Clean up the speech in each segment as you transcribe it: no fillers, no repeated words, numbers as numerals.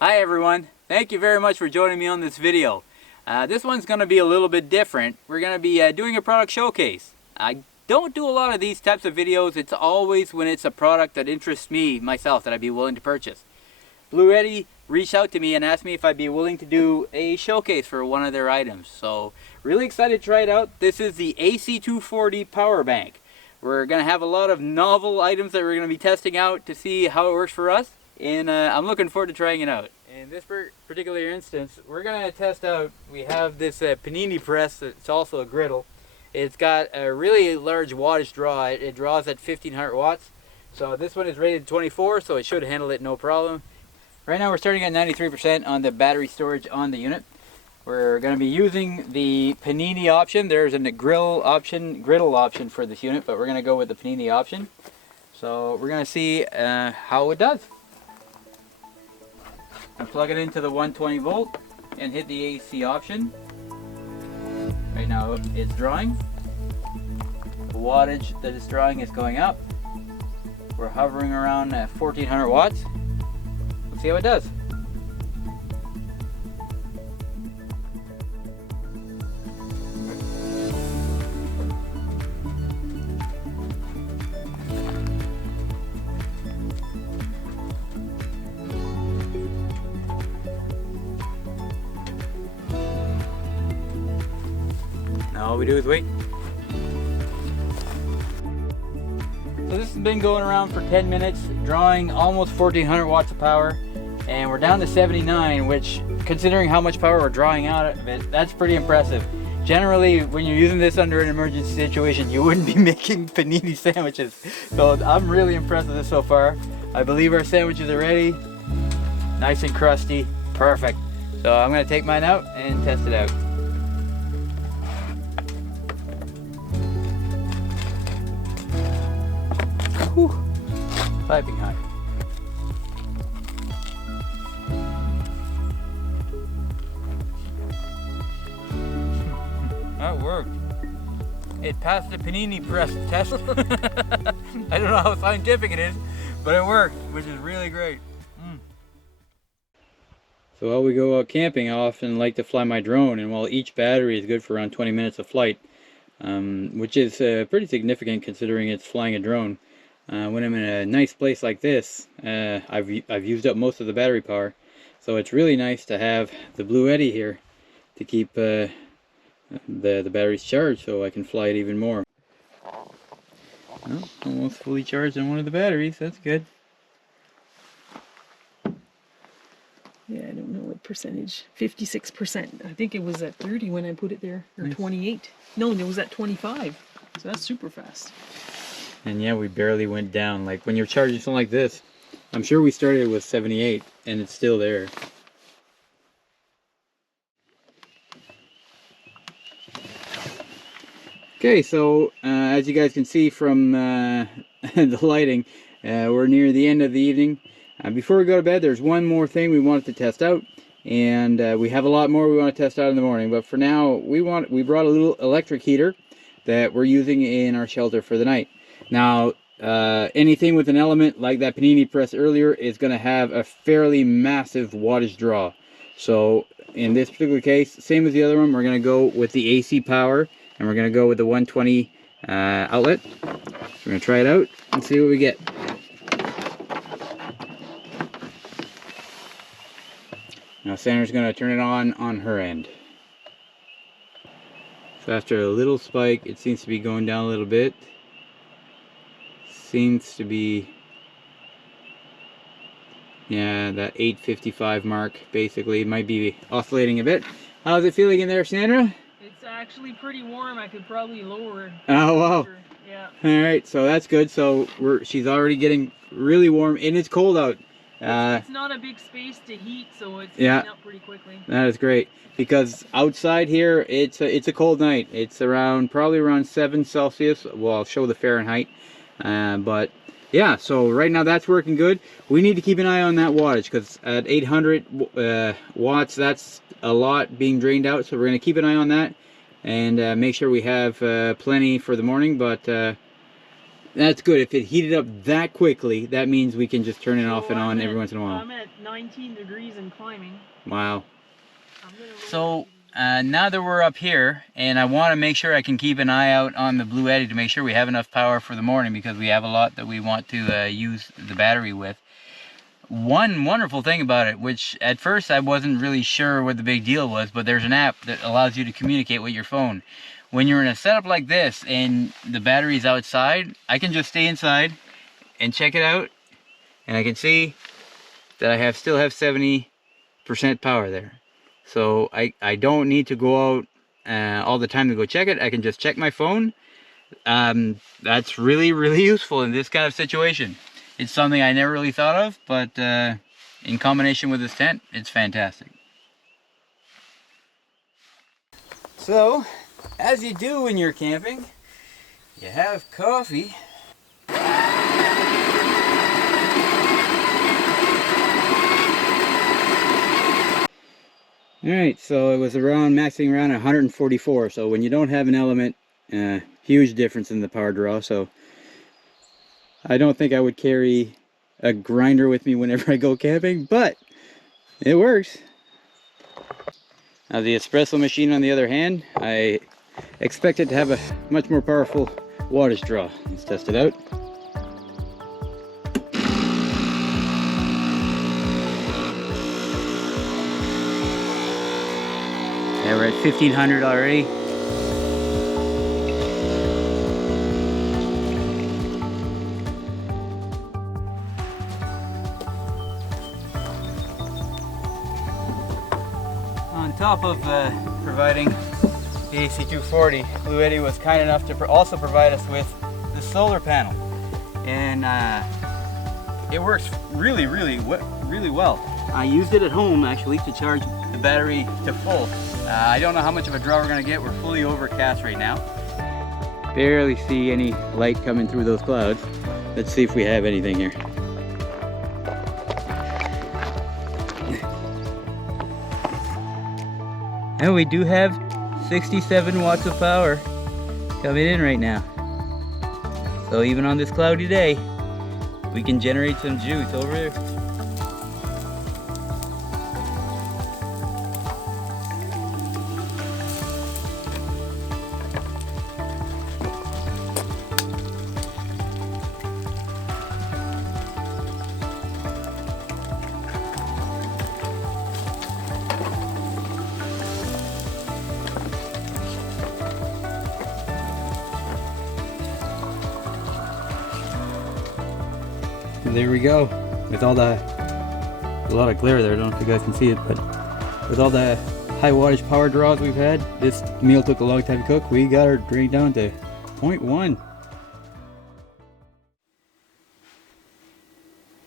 Hi everyone, thank you very much for joining me on this video. This one's going to be a little bit different. We're going to be doing a product showcase. I don't do a lot of these types of videos. It's always when it's a product that interests me, myself, that I'd be willing to purchase. Bluetti reached out to me and asked me if I'd be willing to do a showcase for one of their items. So, really excited to try it out. This is the AC240 power bank. We're going to have a lot of novel items that we're going to be testing out to see how it works for us. And I'm looking forward to trying it out. In this particular instance, we're going to test out, we have this panini press. It's also a griddle. It's got a really large wattage draw. It draws at 1500 watts. So this one is rated 24, so it should handle it no problem. Right now we're starting at 93% on the battery storage on the unit. We're going to be using the panini option. There's a griddle option for this unit, but we're going to go with the panini option. So we're going to see how it does. And plug it into the 120 volt and hit the AC option. Right now it's drawing. The wattage that it's drawing is going up. We're hovering around 1400 watts. Let's see how it does. All we do is wait. So this has been going around for 10 minutes, drawing almost 1400 watts of power, and we're down to 79, which, considering how much power we're drawing out of it, that's pretty impressive. Generally, when you're using this under an emergency situation, you wouldn't be making panini sandwiches. So I'm really impressed with this so far. I believe our sandwiches are ready. Nice and crusty. Perfect. So I'm going to take mine out and test it out. Whew. Piping hot. That worked. It passed the panini press test. I don't know how scientific it is, but it worked, which is really great. So while we go out camping, I often like to fly my drone, and while each battery is good for around 20 minutes of flight, which is pretty significant considering it's flying a drone. When I'm in a nice place like this, I've used up most of the battery power, so it's really nice to have the Bluetti here to keep the batteries charged, so I can fly it even more. Well, almost fully charged on one of the batteries. That's good. Yeah, I don't know what percentage. 56%. I think it was at 30 when I put it there, or nice. 28. No, it was at 25. So that's super fast. And yeah, we barely went down. Like when you're charging something like this, I'm sure we started with 78 and it's still there. Okay, so as you guys can see from the lighting, we're near the end of the evening. Before we go to bed, there's one more thing we wanted to test out, and we have a lot more we want to test out in the morning. But for now, we brought a little electric heater that we're using in our shelter for the night. Now, anything with an element like that panini press earlier is going to have a fairly massive wattage draw. So in this particular case, same as the other one, we're going to go with the AC power, and we're going to go with the 120 outlet. So we're gonna try it out and see what we get. Now Sandra's gonna turn it on her end. So after a little spike, it seems to be going down a little bit. Seems to be, yeah, that 855 mark basically. It might be oscillating a bit. How's it feeling in there, Sandra? It's actually pretty warm. I could probably lower it. Oh wow. Yeah. Alright, so that's good. So she's already getting really warm, and it's cold out. It's not a big space to heat, so it's yeah, heating up pretty quickly. That is great, because outside here it's a cold night. It's probably around 7 Celsius. Well, I'll show the Fahrenheit. But yeah, so right now that's working good. We need to keep an eye on that wattage, because at 800 watts, that's a lot being drained out. So we're going to keep an eye on that and make sure we have plenty for the morning. But that's good. If it heated up that quickly, that means we can just turn it off and on every once in a while. I'm at 19 degrees and climbing. Wow. So now that we're up here, and I want to make sure I can keep an eye out on the Bluetti to make sure we have enough power for the morning, because we have a lot that we want to use the battery with. One wonderful thing about it, which at first I wasn't really sure what the big deal was, but there's an app that allows you to communicate with your phone. When you're in a setup like this and the battery's outside, I can just stay inside and check it out, and I can see that I still have 70% power there. So I don't need to go out all the time to go check it. I can just check my phone. That's really, really useful in this kind of situation. It's something I never really thought of, but in combination with this tent, it's fantastic. So, as you do when you're camping, you have coffee. Alright, so it was maxing around 144. So when you don't have an element, huge difference in the power draw. So I don't think I would carry a grinder with me whenever I go camping, but it works. Now the espresso machine, on the other hand, I expect it to have a much more powerful wattage draw. Let's test it out. Yeah, we're at 1500 already. On top of providing the AC240, Bluetti was kind enough to also provide us with the solar panel, and it works really well. I used it at home actually to charge the battery to full. I don't know how much of a draw we're gonna get. We're fully overcast right now. Barely see any light coming through those clouds. Let's see if we have anything here. And we do have 67 watts of power coming in right now. So even on this cloudy day, we can generate some juice over there. There we go. With all a lot of glare there, I don't know if you guys can see it, but with all the high wattage power draws we've had, this meal took a long time to cook. We got her drained down to 0.1.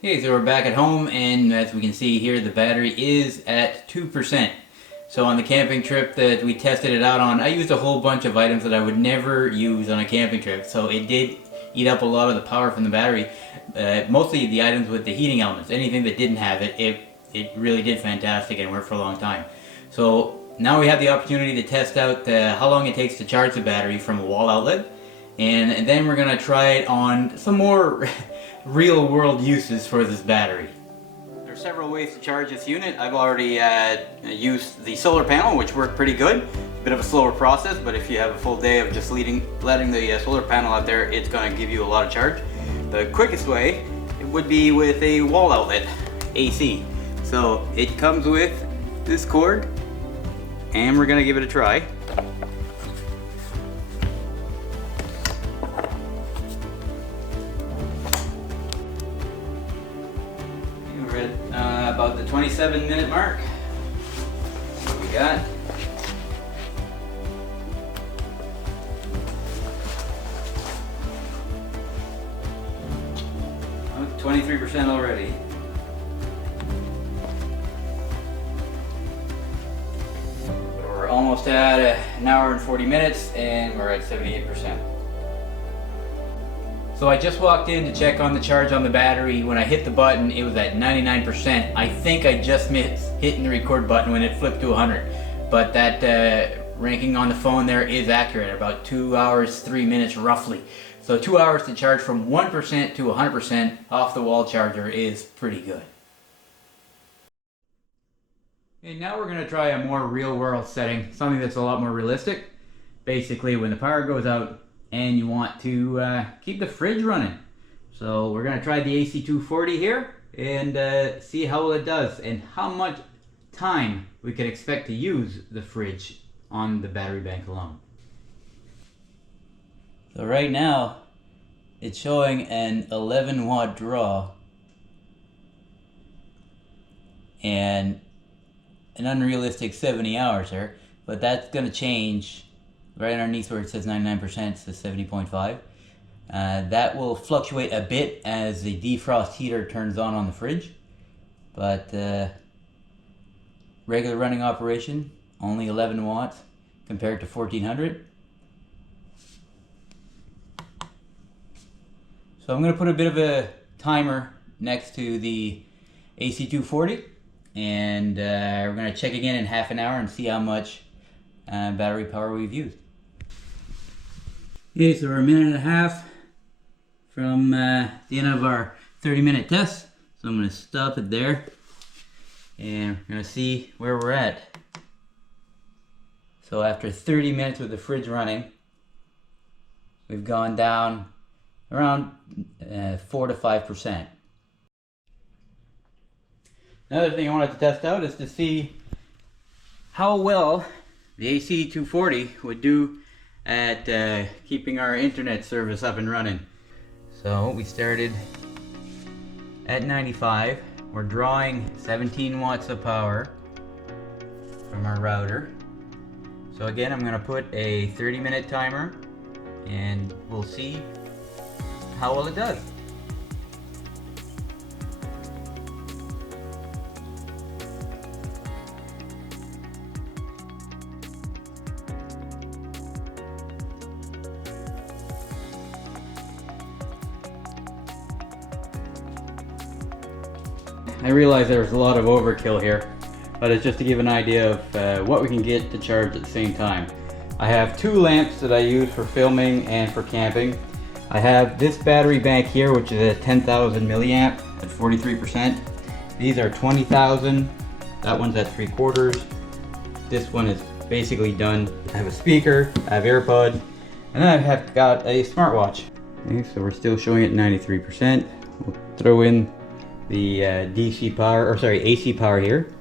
Okay, so we're back at home, and as we can see here, the battery is at 2%. So on the camping trip that we tested it out on, I used a whole bunch of items that I would never use on a camping trip. So it did eat up a lot of the power from the battery. Mostly the items with the heating elements. Anything that didn't have it, it really did fantastic and worked for a long time. So now we have the opportunity to test out how long it takes to charge the battery from a wall outlet. And then we're going to try it on some more real world uses for this battery. There are several ways to charge this unit. I've already used the solar panel, which worked pretty good. bit of a slower process, but if you have a full day of just letting the solar panel out there, it's going to give you a lot of charge. The quickest way would be with a wall outlet, AC. So it comes with this cord, and we're going to give it a try. We're at about the 27-minute mark. What we got? 23% already. We're almost at an hour and 40 minutes, and we're at 78%. So I just walked in to check on the charge on the battery. When I hit the button, it was at 99%. I think I just missed hitting the record button when it flipped to 100. But that ranking on the phone there is accurate, about 2 hours, 3 minutes roughly. So 2 hours to charge from 1% to 100% off the wall charger is pretty good. And now we're going to try a more real world setting, something that's a lot more realistic. Basically when the power goes out and you want to keep the fridge running. So we're going to try the AC240 here and see how well it does and how much time we could expect to use the fridge on the battery bank alone. So right now, it's showing an 11 watt draw and an unrealistic 70 hours there, but that's going to change right underneath where it says 99% to 70.5. That will fluctuate a bit as the defrost heater turns on the fridge, but regular running operation, only 11 watts compared to 1400. So I'm going to put a bit of a timer next to the AC240, and we're going to check again in half an hour and see how much battery power we've used. Okay, so we're a minute and a half from the end of our 30-minute test. So I'm going to stop it there, and we're going to see where we're at. So after 30 minutes with the fridge running, we've gone down around 4 to 5%. Another thing I wanted to test out is to see how well the AC240 would do at keeping our internet service up and running. So we started at 95. We're drawing 17 watts of power from our router. So again, I'm going to put a 30-minute timer and we'll see how well it does. I realize there's a lot of overkill here, but it's just to give an idea of what we can get to charge at the same time. I have two lamps that I use for filming and for camping. I have this battery bank here, which is a 10,000 milliamp at 43%. These are 20,000. That one's at 3/4. This one is basically done. I have a speaker, I have AirPods, and then I have got a smartwatch. Okay, so we're still showing it 93%. We'll throw in the DC power, or sorry, AC power here.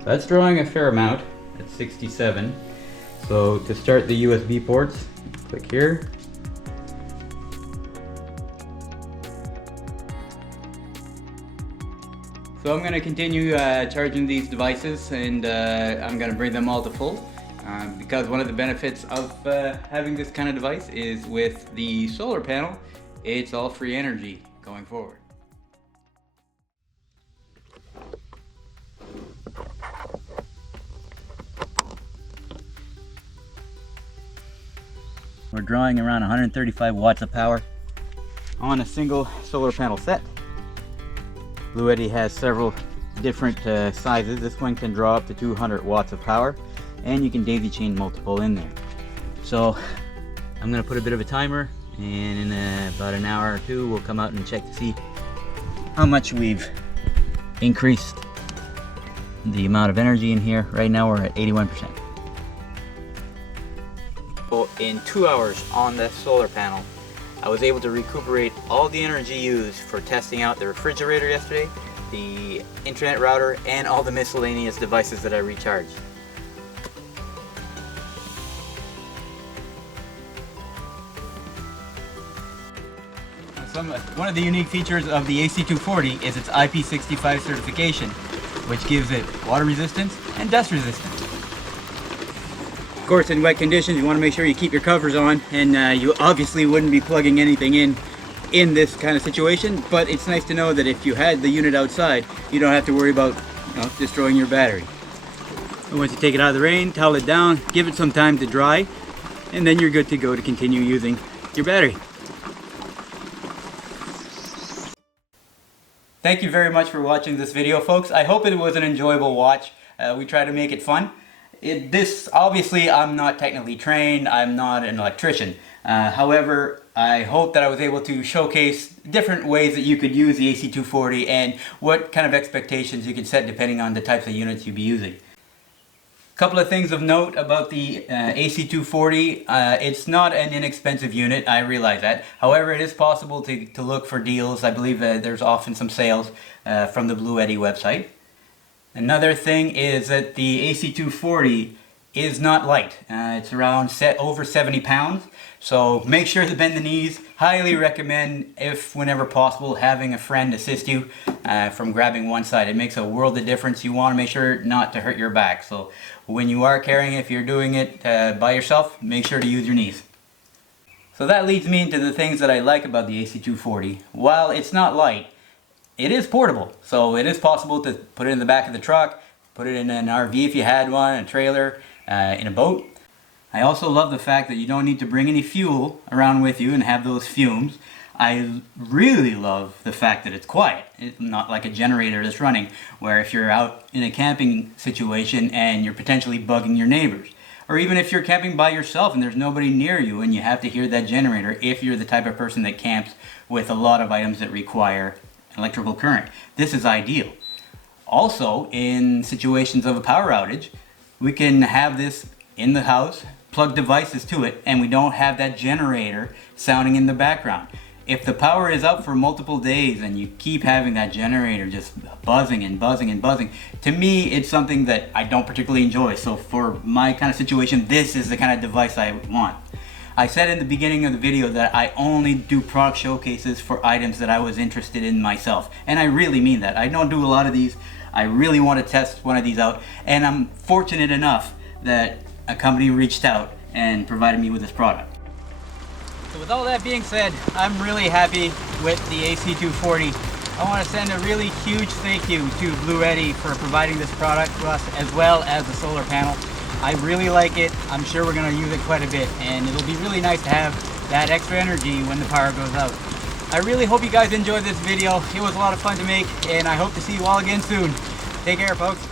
So that's drawing a fair amount at 67. So to start the USB ports, click here. So I'm going to continue charging these devices, and I'm going to bring them all to full. Because one of the benefits of having this kind of device is with the solar panel, it's all free energy going forward. We're drawing around 135 watts of power on a single solar panel set. Bluetti has several different sizes. This one can draw up to 200 watts of power, and you can daisy chain multiple in there. So I'm going to put a bit of a timer, and in about an hour or two we'll come out and check to see how much we've increased the amount of energy in here. Right now we're at 81%. in 2 hours on the solar panel, I was able to recuperate all the energy used for testing out the refrigerator yesterday, the internet router, and all the miscellaneous devices that I recharged. One of the unique features of the AC240 is its IP65 certification, which gives it water resistance and dust resistance. Of course, in wet conditions, you want to make sure you keep your covers on, and you obviously wouldn't be plugging anything in this kind of situation, but it's nice to know that if you had the unit outside, you don't have to worry about destroying your battery. And once you take it out of the rain, towel it down, give it some time to dry, and then you're good to go to continue using your battery. Thank you very much for watching this video, folks. I hope it was an enjoyable watch. We try to make it fun. Obviously, I'm not technically trained. I'm not an electrician. However, I hope that I was able to showcase different ways that you could use the AC240 and what kind of expectations you could set depending on the types of units you'd be using. Couple of things of note about the AC240. It's not an inexpensive unit, I realize that. However, it is possible to look for deals. I believe that there's often some sales from the Bluetti website. Another thing is that the AC240 is not light. It's around over 70 pounds. So make sure to bend the knees. Highly recommend, if whenever possible, having a friend assist you from grabbing one side. It makes a world of difference. You want to make sure not to hurt your back. So when you are carrying, if you're doing it by yourself, make sure to use your knees. So that leads me into the things that I like about the AC240. While it's not light, it is portable. So it is possible to put it in the back of the truck, put it in an RV if you had one, a trailer, in a boat. I also love the fact that you don't need to bring any fuel around with you and have those fumes. I really love the fact that it's quiet. It's not like a generator that's running, where if you're out in a camping situation and you're potentially bugging your neighbors. Or even if you're camping by yourself and there's nobody near you and you have to hear that generator, if you're the type of person that camps with a lot of items that require electrical current. This is ideal. Also, in situations of a power outage, we can have this in the house, plug devices to it, and we don't have that generator sounding in the background. If the power is up for multiple days and you keep having that generator just buzzing and buzzing and buzzing, to me it's something that I don't particularly enjoy. So for my kind of situation, this is the kind of device I want. I said in the beginning of the video that I only do product showcases for items that I was interested in myself. And I really mean that. I don't do a lot of these. I really want to test one of these out. And I'm fortunate enough that a company reached out and provided me with this product. So with all that being said, I'm really happy with the AC240. I want to send a really huge thank you to Bluetti for providing this product to us, as well as the solar panel. I really like it. I'm sure we're going to use it quite a bit, and it'll be really nice to have that extra energy when the power goes out. I really hope you guys enjoyed this video. It was a lot of fun to make, and I hope to see you all again soon. Take care, folks.